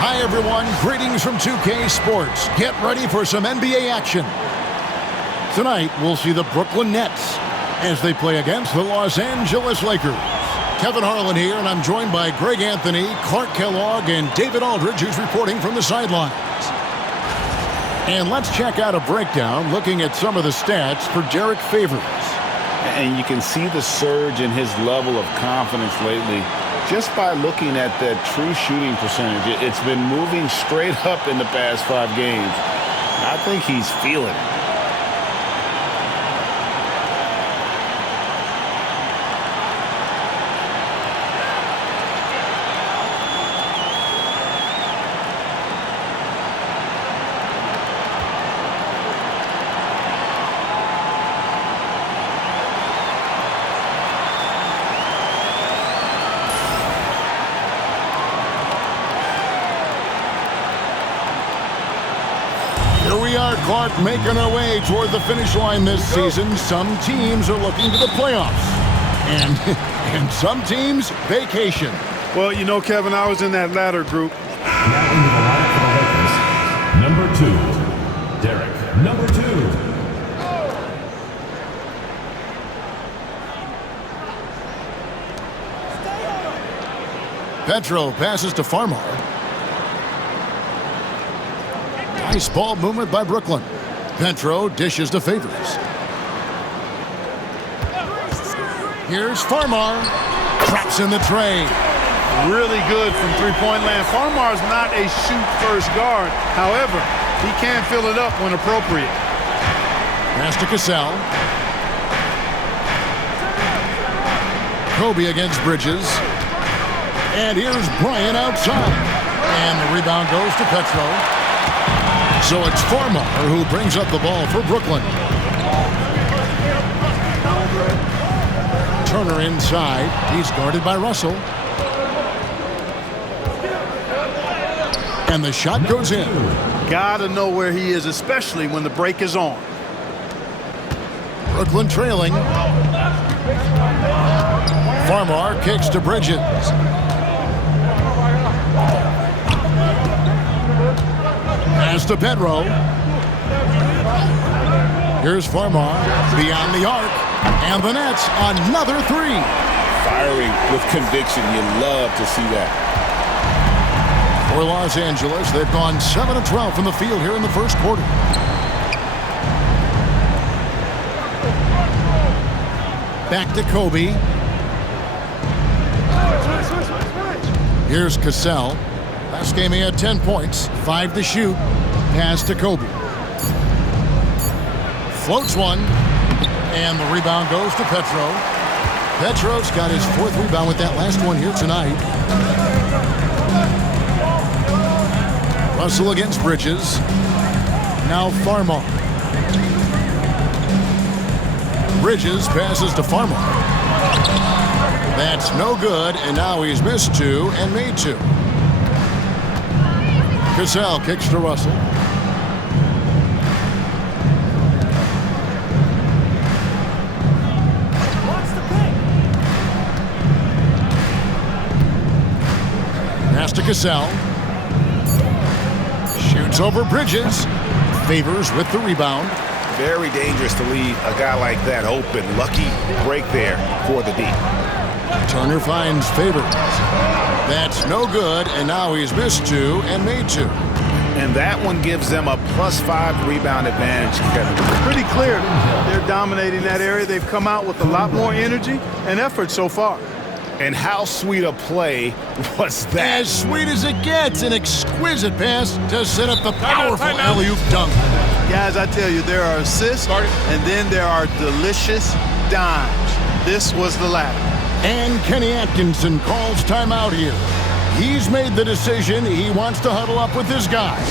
Hi, everyone. Greetings from 2K Sports. Get ready for some NBA action. Tonight, we'll see the Brooklyn Nets as they play against the Los Angeles Lakers. Kevin Harlan here, and I'm joined by Greg Anthony, Clark Kellogg, and David Aldridge, who's reporting from the sidelines. And let's check out a breakdown looking at some of the stats for Derek Favors. And you can see the surge in his level of confidence lately just by looking at that true shooting percentage. It's been moving straight up in the past 5 games. I think he's feeling it. Here we are, Clark, making our way toward the finish line this season. Some teams are looking to the playoffs, and some teams, vacation. Well, you know, Kevin, I was in that latter group. Now into the lineup for the Lakers. Number 2, Derek. Number 2. Petro passes to Farmar. Nice ball movement by Brooklyn. Petro dishes to Favors. Here's Farmar. Traps in the tray. Really good from three-point land. Farmar's not a shoot-first guard. However, he can fill it up when appropriate. Pass to Cassell. Kobe against Bridges. And here's Bryant outside. And the rebound goes to Petro. So it's Farmar who brings up the ball for Brooklyn. Turner inside. He's guarded by Russell. And the shot goes in. Gotta know where he is, especially when the break is on. Brooklyn trailing. Farmar kicks to Bridges. Pass to Petro. Here's Farmar beyond the arc. And the Nets, another 3. Firing with conviction. You love to see that. For Los Angeles, they've gone 7 of 12 from the field here in the first quarter. Back to Kobe. Here's Cassell. Last game he had 10 points, 5 to shoot. Pass to Kobe. Floats one, and the rebound goes to Petro. Petro's got his 4th rebound with that last one here tonight. Russell against Bridges. Now Farmar. Bridges passes to Farmar. That's no good, and now he's missed 2 and made 2. Cassell kicks to Russell. Pass to Cassell. Shoots over Bridges. Favors with the rebound. Very dangerous to leave a guy like that open. Lucky break there for the D. Turner finds Favors. That's no good, and now he's missed 2 and made 2. And that one gives them a +5 rebound advantage. Pretty clear they're dominating that area. They've come out with a lot more energy and effort so far. And how sweet a play was that? As sweet as it gets, an exquisite pass to set up the powerful alley-oop dunk. Guys, I tell you, there are assists, and then there are delicious dimes. This was the latter. And Kenny Atkinson calls timeout here. He's made the decision. He wants to huddle up with his guys.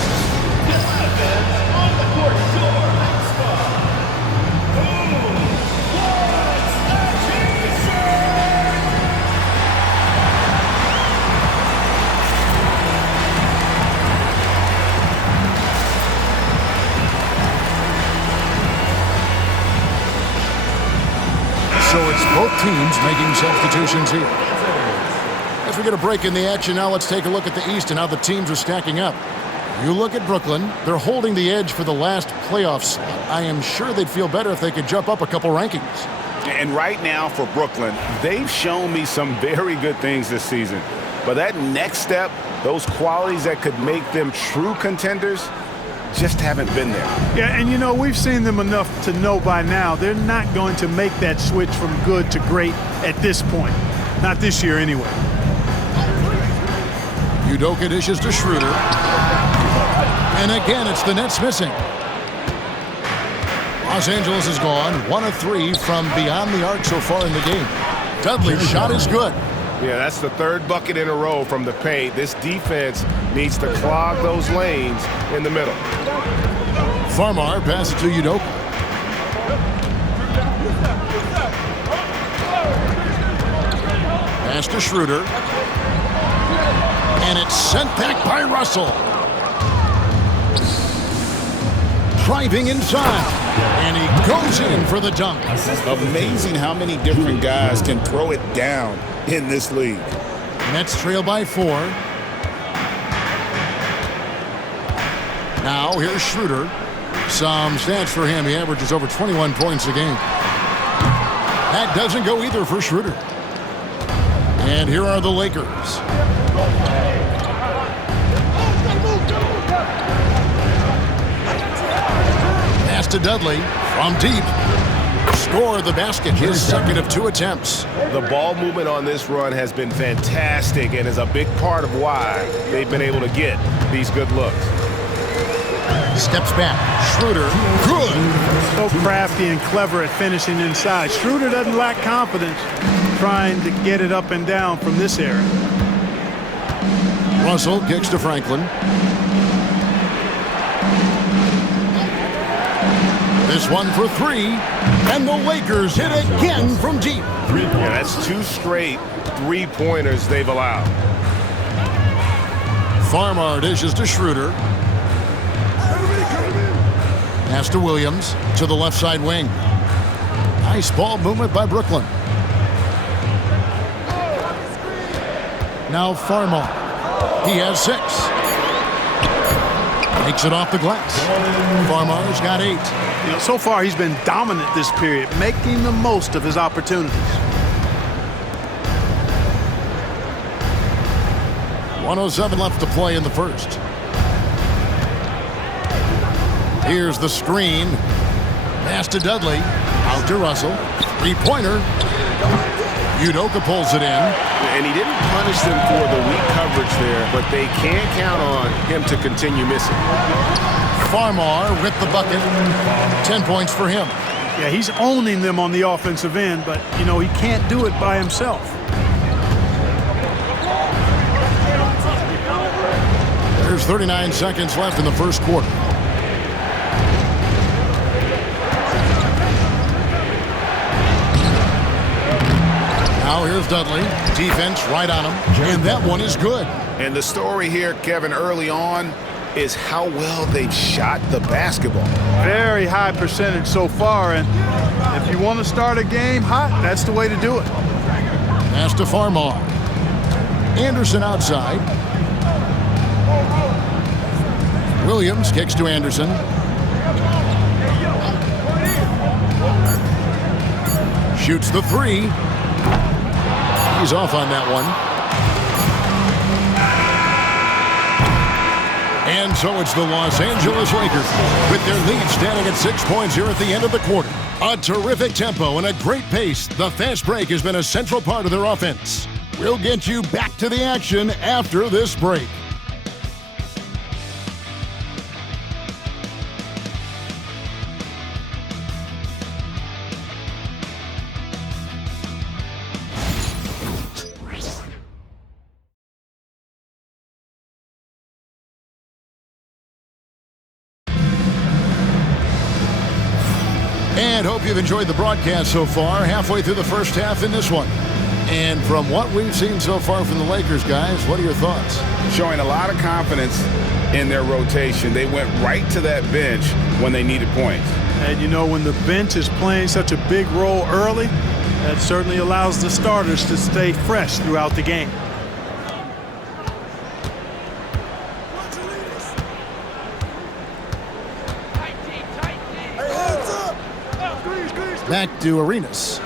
So it's both teams making substitutions here. As As we get a break in the action, now let's take a look at the East and how the teams are stacking up. You look at Brooklyn, they're holding the edge for the last playoff slot. I am sure they'd feel better if they could jump up a couple rankings. And right now for Brooklyn, they've shown me some very good things this season. But that next step, those qualities that could make them true contenders, just haven't been there. Yeah, and you know, we've seen them enough to know by now they're not going to make that switch from good to great at this point. Not this year anyway. Udoka dishes to Schroeder. And again, it's the Nets missing. Los Angeles is gone 1 of 3 from beyond the arc so far in the game. Dudley's shot is good. Yeah, that's the third bucket in a row from the paint. This defense needs to clog those lanes in the middle. Farmar passes to Udoka. Pass to Schroeder. And it's sent back by Russell. Driving inside. And he goes in for the dunk. Amazing how many different guys can throw it down in this league. Nets trail by 4. Now here's Schroeder. Some stats for him. He averages over 21 points a game. That doesn't go either for Schroeder. And here are the Lakers. Pass to Dudley from deep. Score the basket, his second of 2 attempts. The ball movement on this run has been fantastic and is a big part of why they've been able to get these good looks. Steps back. Schroeder, good. So crafty and clever at finishing inside. Schroeder doesn't lack confidence trying to get it up and down from this area. Russell kicks to Franklin. This one for 3. And the Lakers hit again from deep. Yeah, that's 2 straight three-pointers they've allowed. Farmar dishes to Schroeder. Pass to Williams to the left side wing. Nice ball movement by Brooklyn. Now Farmar. He has 6. Takes it off the glass. Farmar's got 8. You know, so far he's been dominant this period, making the most of his opportunities. 1:07 left to play in the first. Here's the screen. Pass to Dudley. Out to Russell. 3-pointer. Udoka pulls it in. And he didn't punish them for the weak coverage there, but they can't count on him to continue missing. Farmar with the bucket. 10 points for him. Yeah, he's owning them on the offensive end, but, you know, he can't do it by himself. There's 39 seconds left in the first quarter. Now here's Dudley. Defense right on him. And that one is good. And the story here, Kevin, early on is how well they've shot the basketball. Very high percentage so far, and if you want to start a game hot, that's the way to do it. Pass to Farmar. Anderson outside. Williams kicks to Anderson. Shoots the 3. He's off on that one. And so it's the Los Angeles Lakers with their lead standing at 6 points here at the end of the quarter. A terrific tempo and a great pace. The fast break has been a central part of their offense. We'll get you back to the action after this break. And hope you've enjoyed the broadcast so far, halfway through the first half in this one. And from what we've seen so far from the Lakers, guys, what are your thoughts? Showing a lot of confidence in their rotation. They went right to that bench when they needed points. And you know, when the bench is playing such a big role early, that certainly allows the starters to stay fresh throughout the game. Back to Arenas.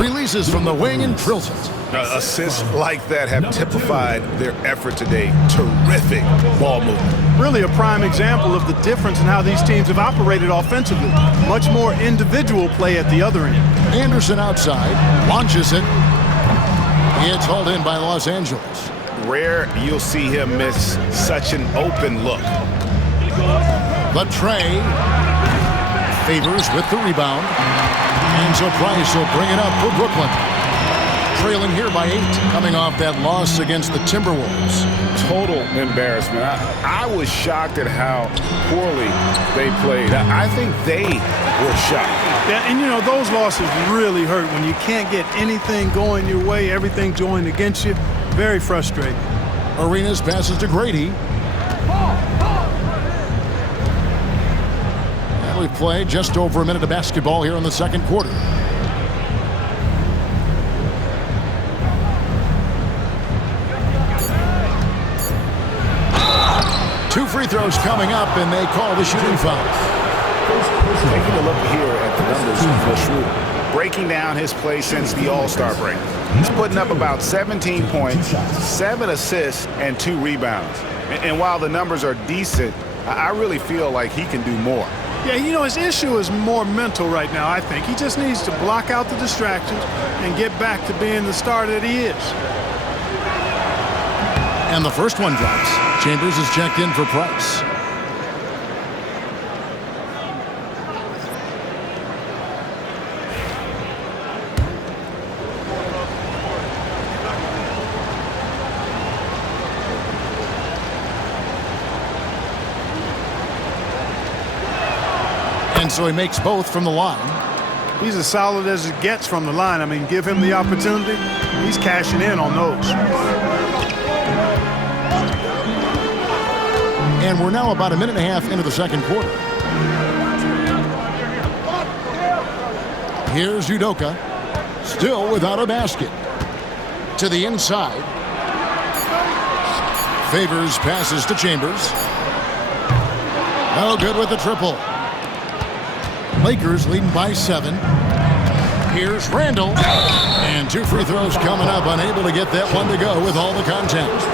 Releases from the wing and drills it. Assists like that have typified their effort today. Terrific ball movement. Really a prime example of the difference in how these teams have operated offensively. Much more individual play at the other end. Anderson outside, launches it. It's hauled in by Los Angeles. Rare you'll see him miss such an open look. The tray. Favors with the rebound. And so Price will bring it up for Brooklyn. Trailing here by 8, coming off that loss against the Timberwolves. Total embarrassment. I was shocked at how poorly they played. I think they were shocked. Yeah, and you know, those losses really hurt when you can't get anything going your way, everything's going against you. Very frustrating. Arenas passes to Grady. And we've played just over a minute of basketball here in the second quarter. Two free throws coming up, and they call the shooting foul. Taking a look here at the numbers for Schroeder. Breaking down his play since the All-Star break. He's putting up about 17 points, 7 assists, and 2 rebounds. And while the numbers are decent, I really feel like he can do more. Yeah, you know, his issue is more mental right now, I think. He just needs to block out the distractions and get back to being the star that he is. And the first one drops. Chambers is checked in for Price. And so he makes both from the line. He's as solid as it gets from the line. I mean, give him the opportunity, he's cashing in on those. And we're now about a minute and a half into the second quarter. Here's Udoka, still without a basket. To the inside. Favors passes to Chambers. No good with the triple. Lakers leading by 7. Here's Randall. And 2 free throws coming up, unable to get that one to go with all the contact.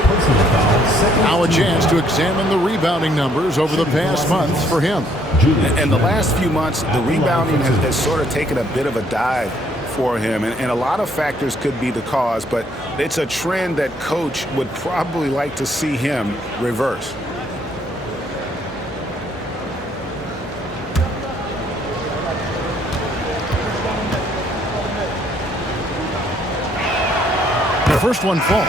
Now a chance to examine the rebounding numbers over the past months for him. In the last few months, the rebounding has sort of taken a bit of a dive for him. And a lot of factors could be the cause, but it's a trend that coach would probably like to see him reverse. The first one falls.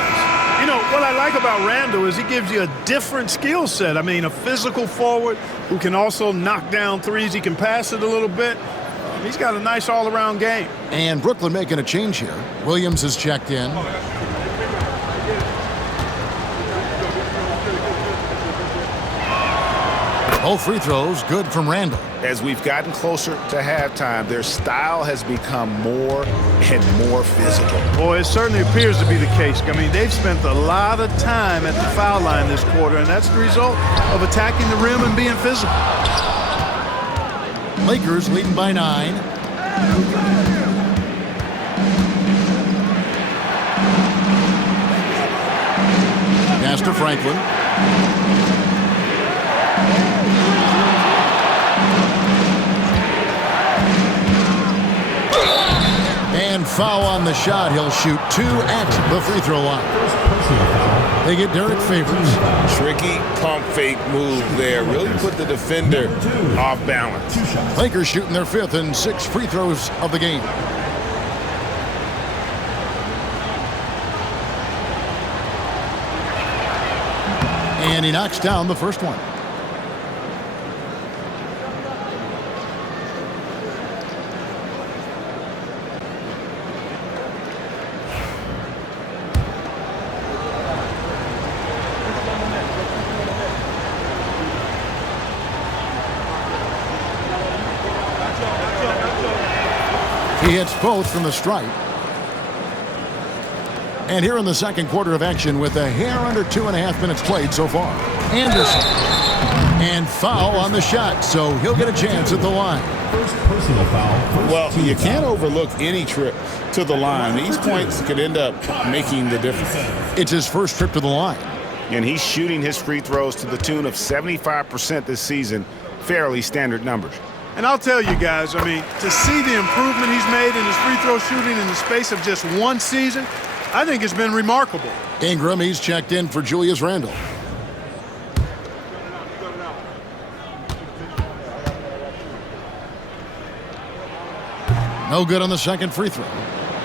You know, what I like about Randall is he gives you a different skill set. I mean, a physical forward who can also knock down threes. He can pass it a little bit. He's got a nice all-around game. And Brooklyn making a change here. Williams is checked in. Both free throws good from Randall. As we've gotten closer to halftime, their style has become more and more physical. Boy, it certainly appears to be the case. I mean, they've spent a lot of time at the foul line this quarter, and that's the result of attacking the rim and being physical. Lakers leading by 9. Pass to Franklin. And foul on the shot. He'll shoot 2 at the free throw line. They get Derek Favors. Tricky pump fake move there. Really put the defender off balance. Lakers shooting their 5th and 6th free throws of the game. And he knocks down the first one. He hits both from the stripe. And here in the second quarter of action with a hair under 2.5 minutes played so far. Anderson. And foul on the shot, so he'll get a chance at the line. personal foul. First Well, team you foul. can't overlook any trip to the line. These points could end up making the difference. It's his first trip to the line. And he's shooting his free throws to the tune of 75% this season. Fairly standard numbers. And I'll tell you guys, I mean, to see the improvement he's made in his free throw shooting in the space of just one season, I think it's been remarkable. Ingram, he's checked in for Julius Randle. No good on the second free throw.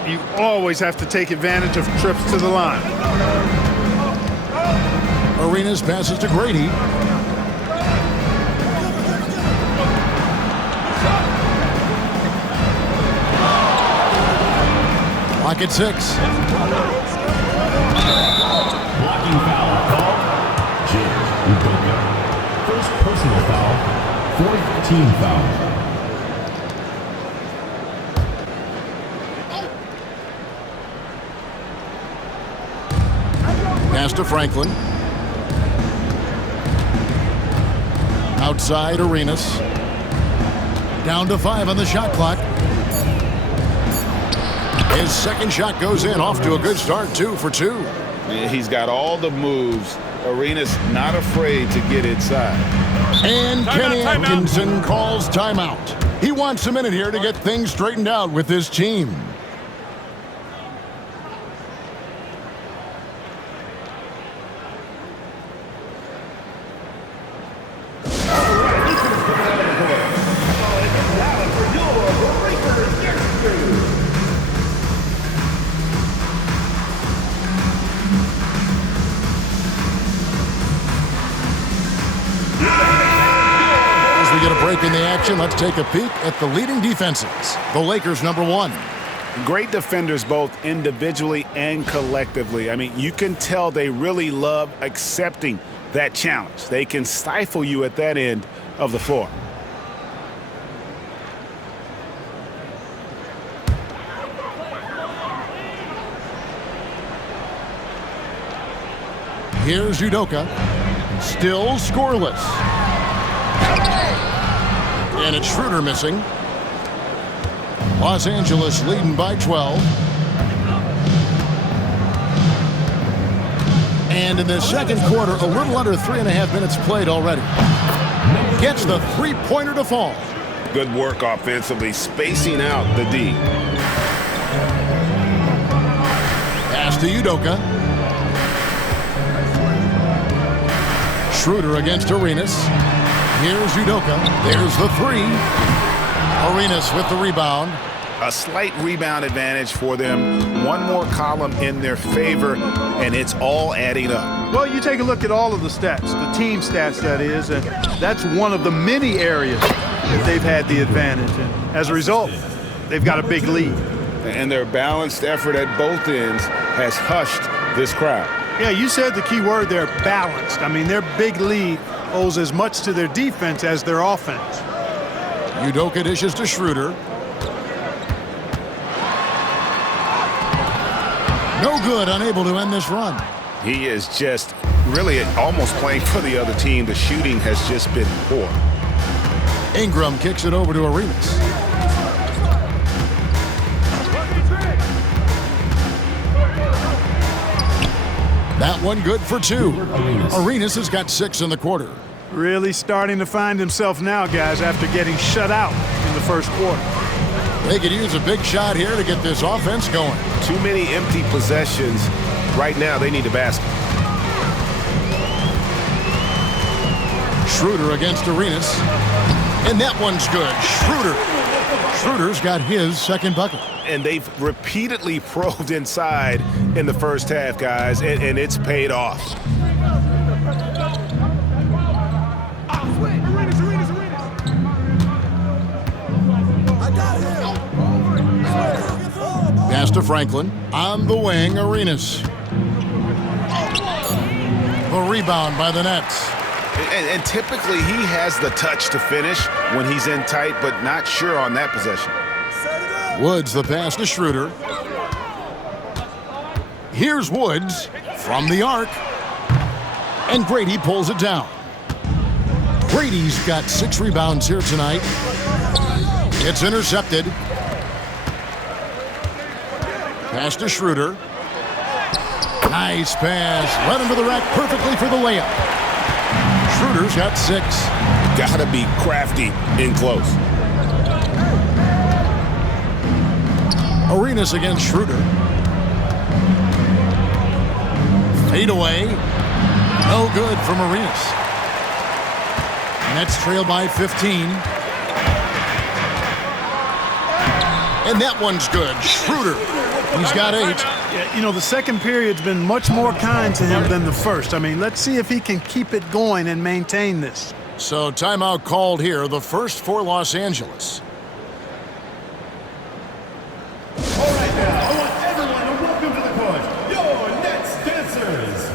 You always have to take advantage of trips to the line. Arenas passes to Grady. Clock at 6. Blocking foul called. James Udoka. First personal foul. Fourth team foul. Pass to Franklin. Outside Arenas. Down to 5 on the shot clock. His second shot goes in, off to a good start, 2 for 2. He's got all the moves. Arenas not afraid to get inside. And Kenny Atkinson calls timeout. He wants a minute here to get things straightened out with his team. In the action, let's take a peek at the leading defenses. The Lakers #1. Great defenders both individually and collectively. I mean, you can tell they really love accepting that challenge. They can stifle you at that end of the floor. Here's Udoka. Still scoreless. And it's Schroeder missing. Los Angeles leading by 12. And in the second quarter, a little under 3.5 minutes played already. Gets the three-pointer to fall. Good work offensively, spacing out the D. Pass to Udoka. Schroeder against Arenas. Here's Udoka. There's the 3. Arenas with the rebound. A slight rebound advantage for them. One more column in their favor, and it's all adding up. Well, you take a look at all of the stats, the team stats, that is, and that's one of the many areas that they've had the advantage. And as a result, they've got a big lead. And their balanced effort at both ends has hushed this crowd. Yeah, you said the key word there, balanced. I mean, their big lead owes as much to their defense as their offense. Udoka dishes to Schroeder. No good, unable to end this run. He is just really almost playing for the other team. The shooting has just been poor. Ingram kicks it over to Arenas. That one good for 2. Arenas has got 6 in the quarter. Really starting to find himself now, guys, after getting shut out in the first quarter. They could use a big shot here to get this offense going. Too many empty possessions. Right now, they need a basket. Schroeder against Arenas. And that one's good. Schroeder's got his second bucket. And they've repeatedly probed inside in the first half, guys, and it's paid off. Pass to Franklin. On the wing, Arenas. The rebound by the Nets. And typically he has the touch to finish when he's in tight, but not sure on that possession. Woods the pass to Schroeder. Here's Woods from the arc. And Grady pulls it down. Grady's got 6 rebounds here tonight. It's intercepted. Pass to Schroeder. Nice pass. Right into the rack perfectly for the layup. Schroeder's got 6. Gotta be crafty in close. Arenas against Schroeder. Fade away. No good from Arenas. Nets trail by 15. And that one's good. Schroeder. He's got 8. Yeah, you know, the second period's been much more kind to him than the first. I mean, let's see if he can keep it going and maintain this. So timeout called here, the first for Los Angeles. All right, now, I want everyone to welcome to the court your Nets dancers.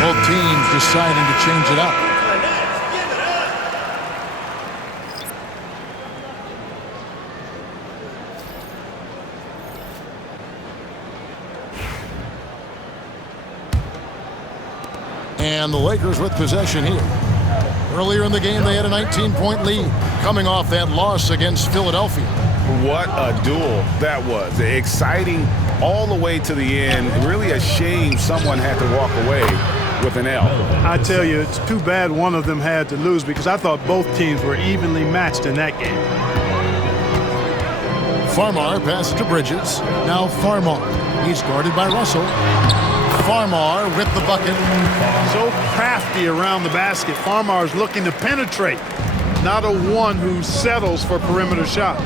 Both teams deciding to change it up. And the Lakers with possession here. Earlier in the game, they had a 19-point lead, coming off that loss against Philadelphia. What a duel that was. Exciting all the way to the end. Really a shame someone had to walk away with an L. I tell you, it's too bad one of them had to lose because I thought both teams were evenly matched in that game. Farmar passes to Bridges. Now Farmar. He's guarded by Russell. Farmar with the bucket. So crafty around the basket. Farmar's looking to penetrate. Not a one who settles for perimeter shots.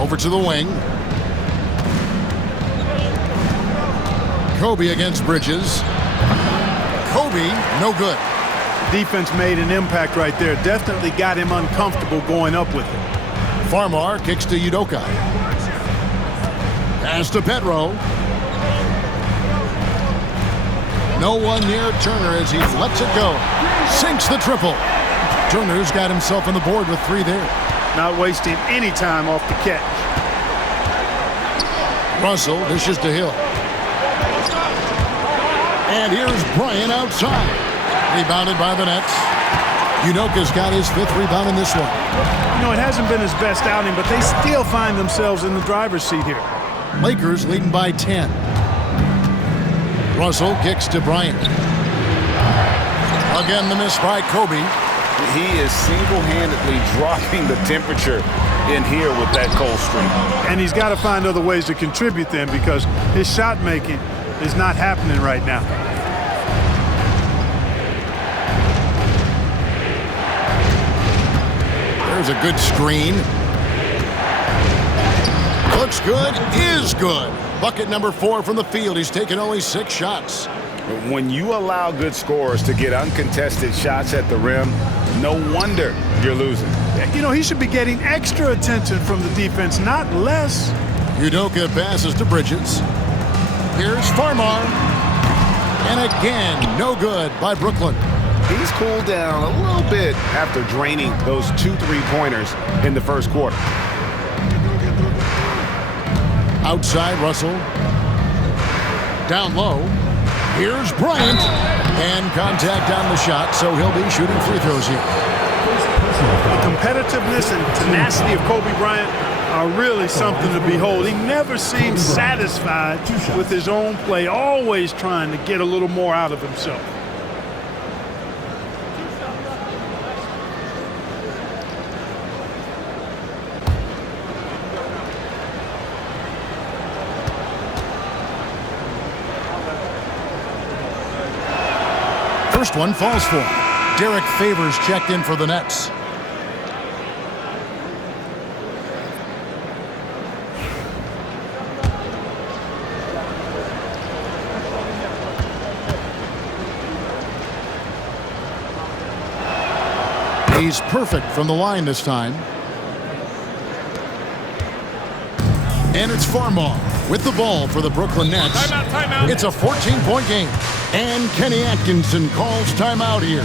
Over to the wing. Kobe against Bridges. Kobe, no good. Defense made an impact right there. Definitely got him uncomfortable going up with it. Farmar kicks to Udoka. Pass to Petro. No one near Turner as he lets it go. Sinks the triple. Turner's got himself on the board with 3 there. Not wasting any time off the catch. Russell dishes to Hill. And here's Bryant outside. Rebounded by the Nets. Udoka's got his 5th rebound in this one. You know, it hasn't been his best outing, but they still find themselves in the driver's seat here. Lakers leading by 10. Russell kicks to Bryant. Again, the miss by Kobe. He is single-handedly dropping the temperature in here with that cold streak. And he's got to find other ways to contribute then because his shot making is not happening right now. There's a good screen. Looks good, is good. Bucket number 4 from the field. He's taken only 6 shots. When you allow good scorers to get uncontested shots at the rim, no wonder you're losing. You know, he should be getting extra attention from the defense, not less. Udoka passes to Bridges. Here's Farmar. And again, no good by Brooklyn. He's cooled down a little bit after draining those 2 3-pointers in the first quarter. Outside, Russell. Down low. Here's Bryant. And contact on the shot, so he'll be shooting free throws here. The competitiveness and tenacity of Kobe Bryant are really something to behold. He never seems satisfied with his own play, always trying to get a little more out of himself. First one falls for him. Derek Favors checked in for the Nets. He's perfect from the line this time. And it's Farmar with the ball for the Brooklyn Nets. Timeout. It's a 14-point game. And Kenny Atkinson calls timeout here.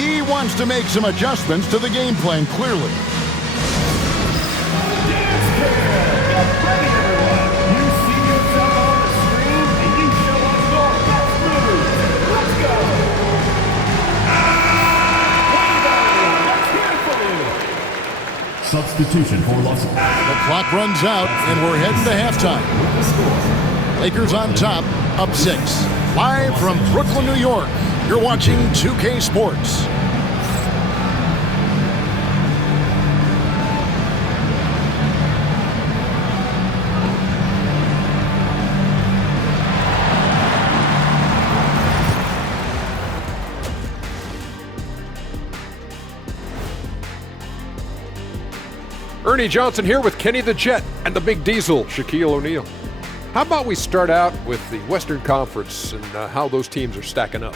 He wants to make some adjustments to the game plan, clearly. ready, everyone. You see yourself on the screen, and you show us your best moves. Let's go. Let's hear it for you. Substitution for Los Angeles. The clock runs out, and we're heading to halftime. Lakers on top, up 6. Live from Brooklyn, New York, you're watching 2K Sports. Ernie Johnson here with Kenny the Jet and the Big Diesel, Shaquille O'Neal. How about we start out with the Western Conference and how those teams are stacking up?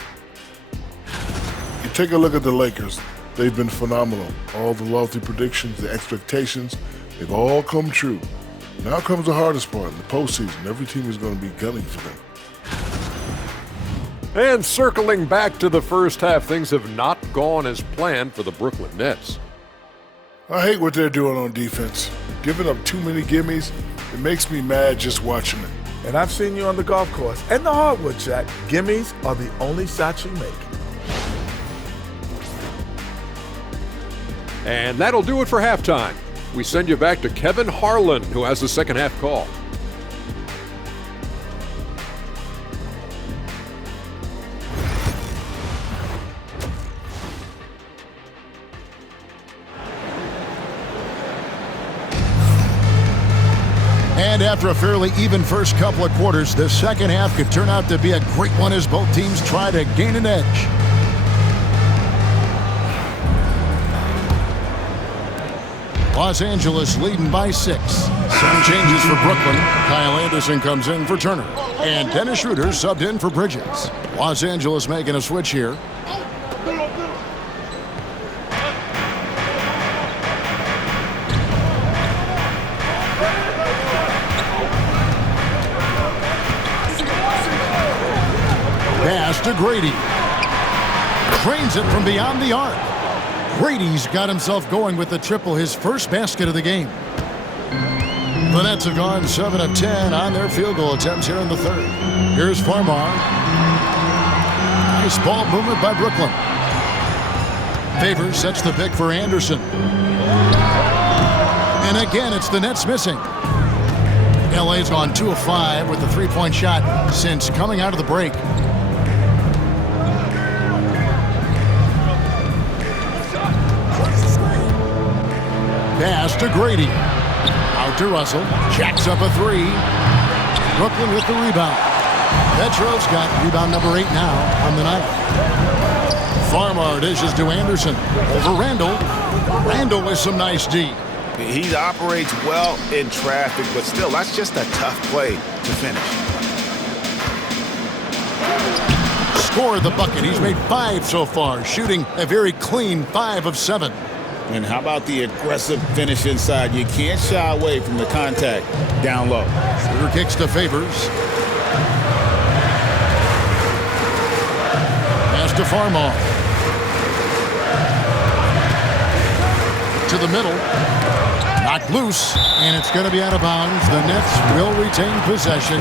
You take a look at the Lakers. They've been phenomenal. All the lofty predictions, the expectations, they've all come true. Now comes the hardest part, in the postseason. Every team is going to be gunning for them. And circling back to the first half, things have not gone as planned for the Brooklyn Nets. I hate what they're doing on defense. Giving up too many gimmies, it makes me mad just watching it. And I've seen you on the golf course and the hardwood, Jack. Gimmies are the only shots you make. And that'll do it for halftime. We send you back to Kevin Harlan, who has the second half call. And after a fairly even first couple of quarters, the second half could turn out to be a great one as both teams try to gain an edge. Los Angeles leading by 6. Some changes for Brooklyn. Kyle Anderson comes in for Turner. And Dennis Schroeder subbed in for Bridges. Los Angeles making a switch here. Pass to Grady. Trains it from beyond the arc. Grady's got himself going with the triple, his first basket of the game. The Nets have gone 7 of 10 on their field goal attempts here in the third. Here's Farmar. Nice ball movement by Brooklyn. Favors sets the pick for Anderson. And again, it's the Nets missing. LA's gone 2 of 5 with the three-point shot since coming out of the break. Pass to Grady. Out to Russell. Jacks up a 3. Brooklyn with the rebound. Petrov's got rebound number 8 now on the night. Farmar dishes to Anderson. Over Randall. Randall with some nice D. He operates well in traffic, but still, that's just a tough play to finish. Scored the bucket. He's made 5 so far, shooting a very clean 5 of 7. And how about the aggressive finish inside? You can't shy away from the contact down low. Schroeder kicks to Favors. Pass to Farmar. To the middle. Knocked loose, and it's going to be out of bounds. The Nets will retain possession.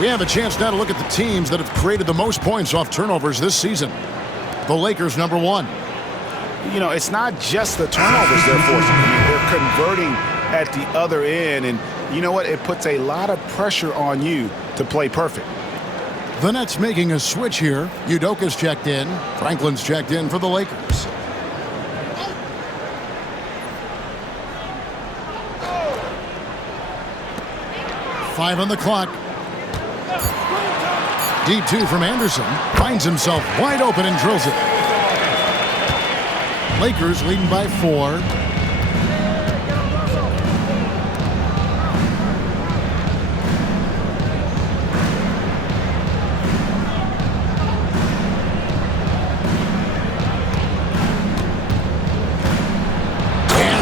We have a chance now to look at the teams that have created the most points off turnovers this season. The Lakers, number 1. You know, it's not just the turnovers they're forcing. I mean, they're converting at the other end, and you know what? It puts a lot of pressure on you to play perfect. The Nets making a switch here. Udoka's checked in. Franklin's checked in for the Lakers. Five on the clock. Deep 2 from Anderson. Finds himself wide open and drills it. Lakers leading by 4. And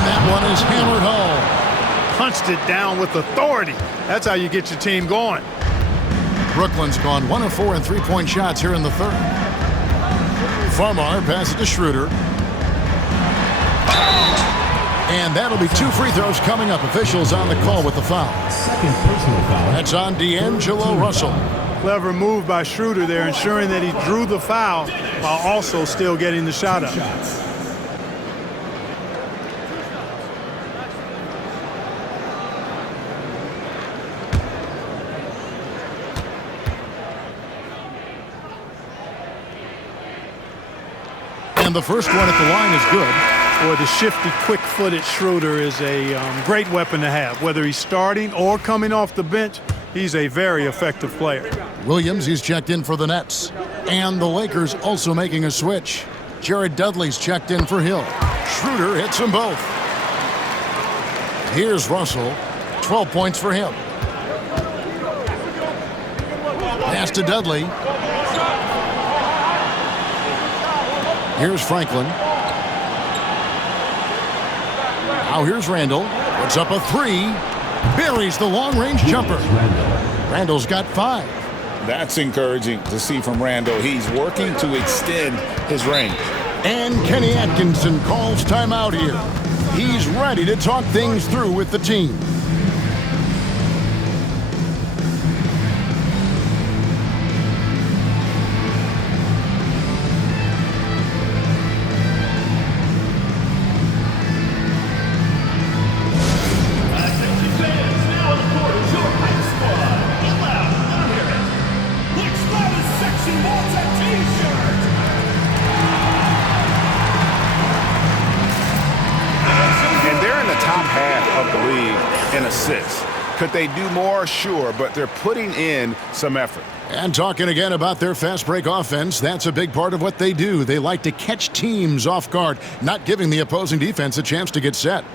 that one is hammered home. Punched it down with authority. That's how you get your team going. Brooklyn's gone 1 of 4 in three-point shots here in the third. Farmar passes to Schroeder. And that'll be 2 free throws coming up. Officials on the call with the foul. Second personal foul. That's on D'Angelo Russell. Clever move by Schroeder there, ensuring that he drew the foul while also still getting the shot up. And the first one at the line is good. Boy, the shifty, quick-footed Schroeder is a great weapon to have. Whether he's starting or coming off the bench, he's a very effective player. Williams, he's checked in for the Nets. And the Lakers also making a switch. Jared Dudley's checked in for Hill. Schroeder hits them both. Here's Russell. 12 points for him. Pass to Dudley. Here's Franklin. Now here's Randall. Puts up a 3. Buries the long-range jumper. Randall's got 5. That's encouraging to see from Randall. He's working to extend his range. And Kenny Atkinson calls timeout here. He's ready to talk things through with the team. Could they do more? Sure, but they're putting in some effort. And talking again about their fast break offense, that's a big part of what they do. They like to catch teams off guard, not giving the opposing defense a chance to get set.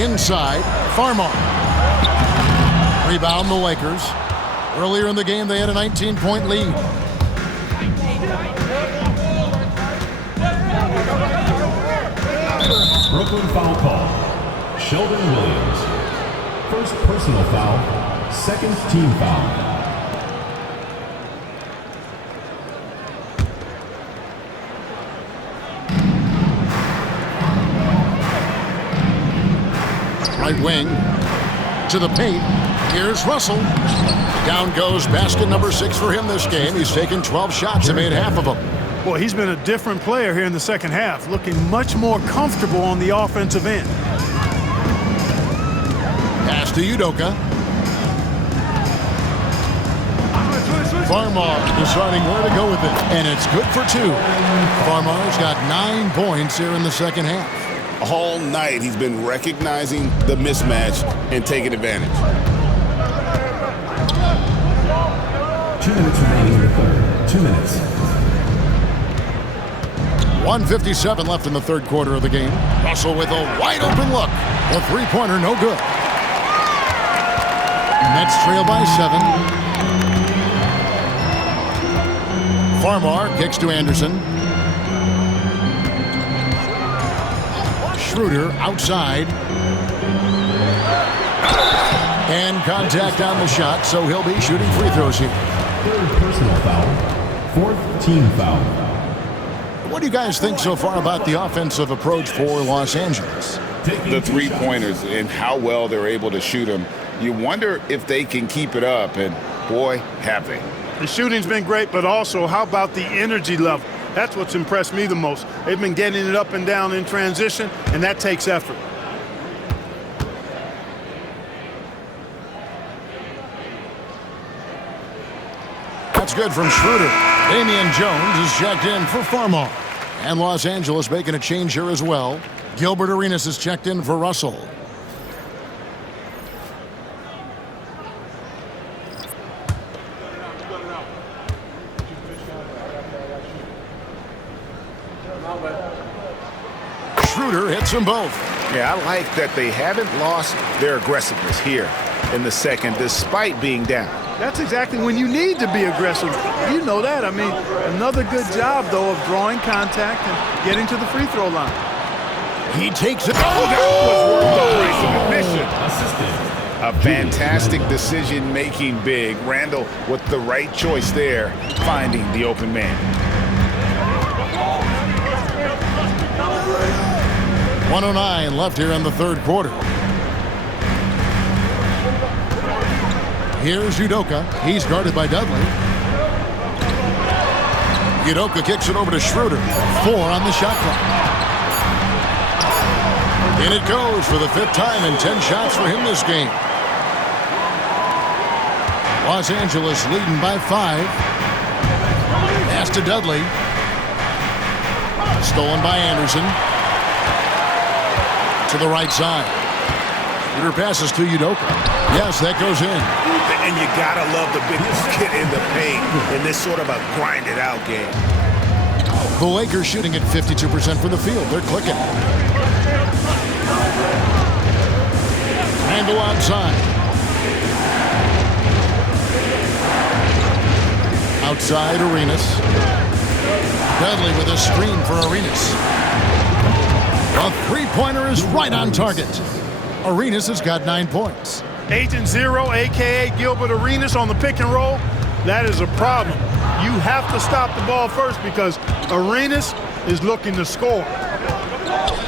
Inside, Farmar. Rebound the Lakers. Earlier in the game, they had a 19-point lead. Brooklyn foul call. Sheldon Williams. First personal foul. Second team foul. Right wing to the paint. Here's Russell. Down goes basket number 6 for him this game. He's taken 12 shots and made half of them. Boy, he's been a different player here in the second half, looking much more comfortable on the offensive end. Pass to Udoka. Farmar deciding where to go with it, and it's good for 2. Farmar's got 9 points here in the second half. All night he's been recognizing the mismatch and taking advantage. 2 minutes remaining in the third. 2 minutes. 1:57 left in the third quarter of the game. Russell with a wide open look. The three-pointer no good. Nets trail by 7. Farmar kicks to Anderson. Schroeder outside. And contact on the shot, so he'll be shooting free throws here. Third personal foul. Fourth team foul. What do you guys think so far about the offensive approach for Los Angeles? The three-pointers and how well they're able to shoot them. You wonder if they can keep it up, and boy, have they. The shooting's been great, but also how about the energy level? That's what's impressed me the most. They've been getting it up and down in transition, and that takes effort. That's good from Schroeder. Damian Jones is checked in for Farmar. And Los Angeles making a change here as well. Gilbert Arenas is checked in for Russell. Schroeder hits them both. Yeah, I like that they haven't lost their aggressiveness here in the second, despite being down. That's exactly when you need to be aggressive. You know that. I mean, another good job, though, of drawing contact and getting to the free throw line. He takes it. Oh, that was worth the price of admission. Assistant. A fantastic decision-making big. Randall with the right choice there, finding the open man. 1:09 left here in the third quarter. Here's Udoka. He's guarded by Dudley. Udoka kicks it over to Schroeder. 4 on the shot clock. And it goes for the 5th time and 10 shots for him this game. Los Angeles leading by 5. Pass to Dudley. Stolen by Anderson. To the right side. Schroeder passes to Udoka. Yes, that goes in. And you gotta love the big bucket in the paint in this sort of a grinded-out game. The Lakers shooting at 52% from the field. They're clicking. Randall outside. Outside Arenas. Dudley with a screen for Arenas. A three-pointer is right on target. Arenas has got 9 points. Agent Zero, a.k.a. Gilbert Arenas, on the pick and roll. That is a problem. You have to stop the ball first because Arenas is looking to score.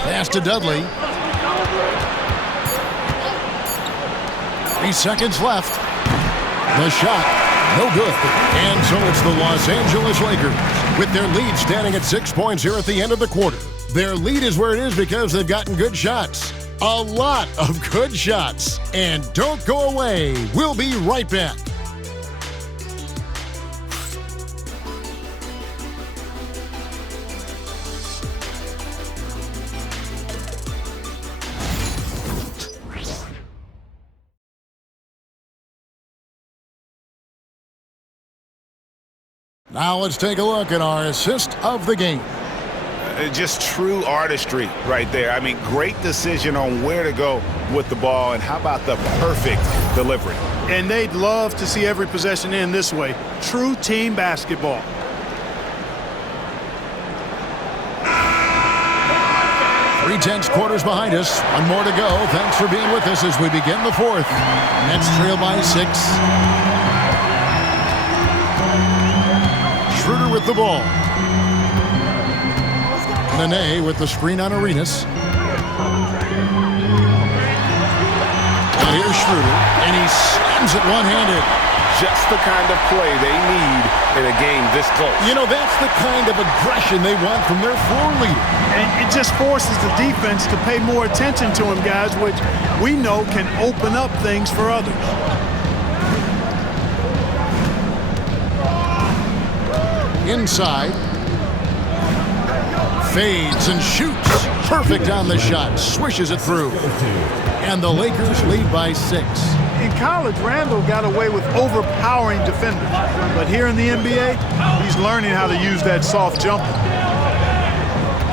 Pass to Dudley. 3 seconds left. The shot, no good. And so it's the Los Angeles Lakers with their lead standing at 6 points here at the end of the quarter. Their lead is where it is because they've gotten good shots. A lot of good shots. And don't go away. We'll be right back. Now let's take a look at our assist of the game. Just true artistry right there. I mean, great decision on where to go with the ball, and how about the perfect delivery? And they'd love to see every possession end this way. True team basketball. Three-tenths quarters behind us. One more to go. Thanks for being with us as we begin the fourth. Nets trail by 6. Schroeder with the ball. Nene with the screen on Arenas. And here's Schroeder, and he slams it one-handed. Just the kind of play they need in a game this close. You know, that's the kind of aggression they want from their floor leader. And it just forces the defense to pay more attention to him, guys, which we know can open up things for others. Inside. Fades and shoots. Perfect on the shot. Swishes it through. And the Lakers lead by 6. In college, Randall got away with overpowering defenders. But here in the NBA, he's learning how to use that soft jumper.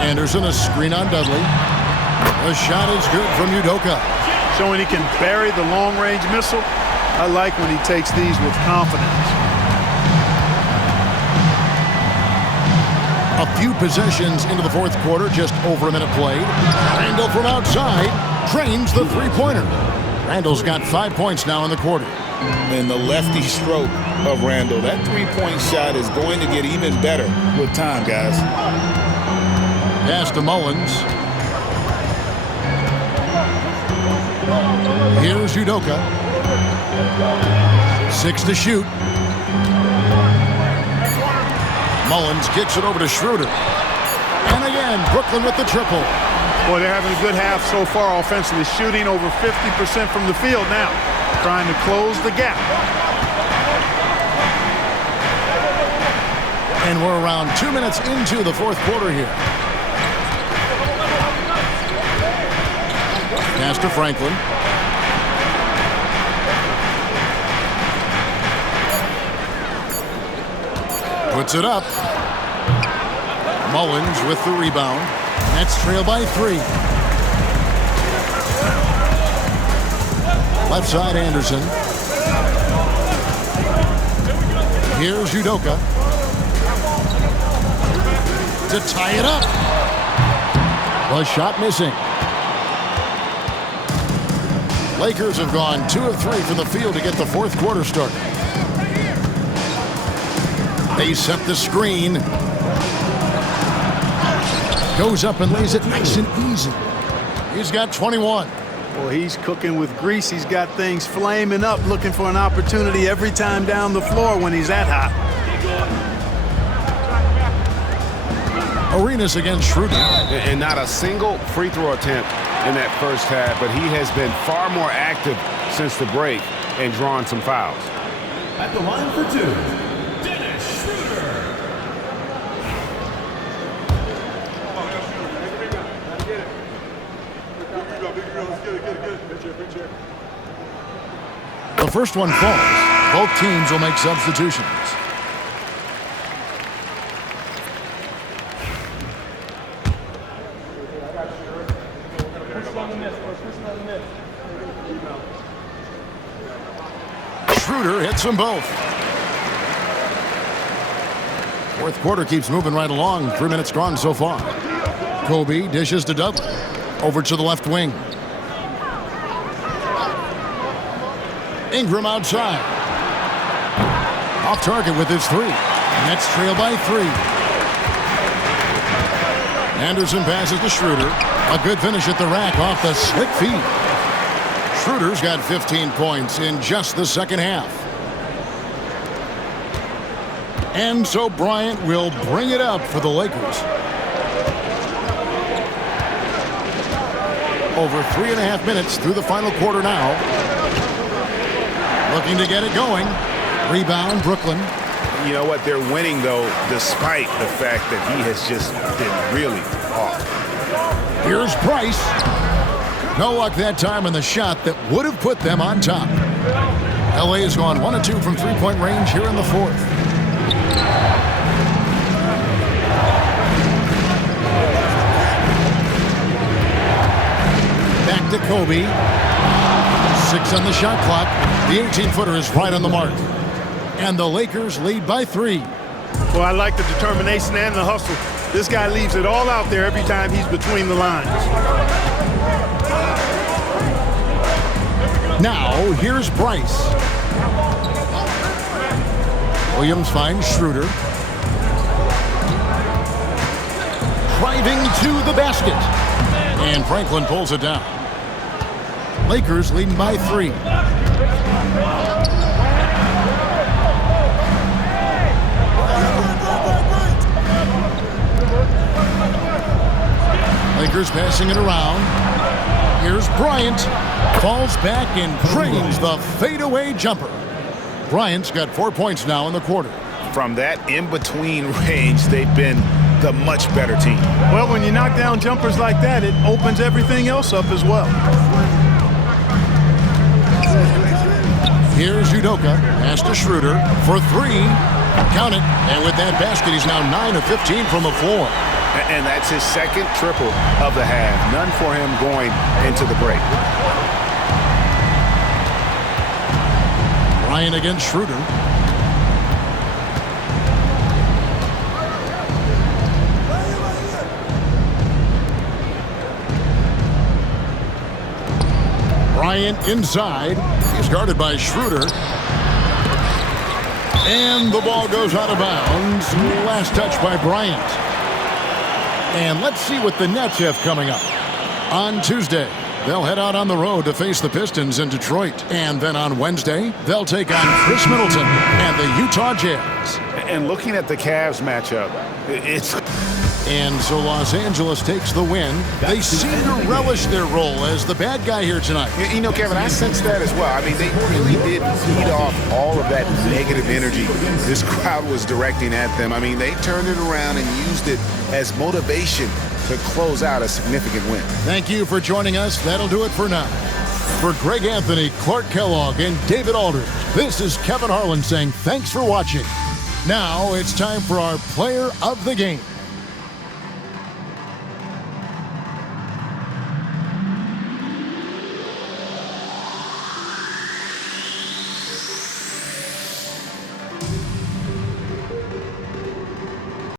Anderson, a screen on Dudley. The shot is good from Udoka. Showing he can bury the long-range missile. I like when he takes these with confidence. A few possessions into the fourth quarter, just over a minute played. Randall from outside trains the three-pointer. Randall's got 5 points now in the quarter. And the lefty stroke of Randall. That three-point shot is going to get even better with time, guys. Pass to Mullins. Here's Udoka. 6 to shoot. Mullins kicks it over to Schroeder. And again, Brooklyn with the triple. Boy, they're having a good half so far offensively, shooting over 50% from the field now, trying to close the gap. And we're around 2 minutes into the fourth quarter here. Pass to Franklin. Puts it up. Mullins with the rebound. Nets trail by 3. Left side, Anderson. Here's Udoka. To tie it up. The shot missing. Lakers have gone 2 of 3 from the field to get the fourth quarter started. They set the screen. Goes up and lays it nice and easy. He's got 21. Well, he's cooking with grease. He's got things flaming up, looking for an opportunity every time down the floor when he's that hot. Arenas against Schroeder. And not a single free throw attempt in that first half, but he has been far more active since the break and drawn some fouls. At the line for two, Dennis Schroeder. The first one falls. Both teams will make substitutions. Schroeder hits them both. Fourth quarter keeps moving right along. 3 minutes gone so far. Kobe dishes to Dudley. Over to the left wing. Ingram outside. Off target with his three. Nets trail by 3. Anderson passes to Schroeder. A good finish at the rack off the slick feed. Schroeder's got 15 points in just the second half. And so Bryant will bring it up for the Lakers. Over 3.5 minutes through the final quarter now. Looking to get it going. Rebound, Brooklyn. You know what? They're winning, though, despite the fact that he has just been really off. Here's Price. No luck that time on the shot that would have put them on top. LA has gone 1 of 2 from three-point range here in the fourth. Back to Kobe. 6 on the shot clock. The 18-footer is right on the mark. And the Lakers lead by 3. Well, I like the determination and the hustle. This guy leaves it all out there every time he's between the lines. Now, here's Bryce. Williams finds Schroeder. Driving to the basket. And Franklin pulls it down. Lakers leading by 3. Lakers passing it around. Here's Bryant. Falls back and drains the fadeaway jumper. Bryant's got 4 points now in the quarter. From that in-between range, they've been the much better team. Well, when you knock down jumpers like that, it opens everything else up as well. Here's Udoka. Pass to Schroeder for 3. Count it. And with that basket, he's now 9 of 15 from the floor. And that's his second triple of the half. None for him going into the break. Bryant against Schroeder. Bryant inside. He's guarded by Schroeder. And the ball goes out of bounds. Last touch by Bryant. And let's see what the Nets have coming up. On Tuesday, they'll head out on the road to face the Pistons in Detroit. And then on Wednesday, they'll take on Chris Middleton and the Utah Jazz. And looking at the Cavs matchup, it's... And so Los Angeles takes the win. They seem to relish their role as the bad guy here tonight. You know, Kevin, I sense that as well. I mean, they really did feed off all of that negative energy this crowd was directing at them. I mean, they turned it around and used it as motivation to close out a significant win. Thank you for joining us. That'll do it for now. For Greg Anthony, Clark Kellogg, and David Aldridge, this is Kevin Harlan saying thanks for watching. Now it's time for our Player of the Game.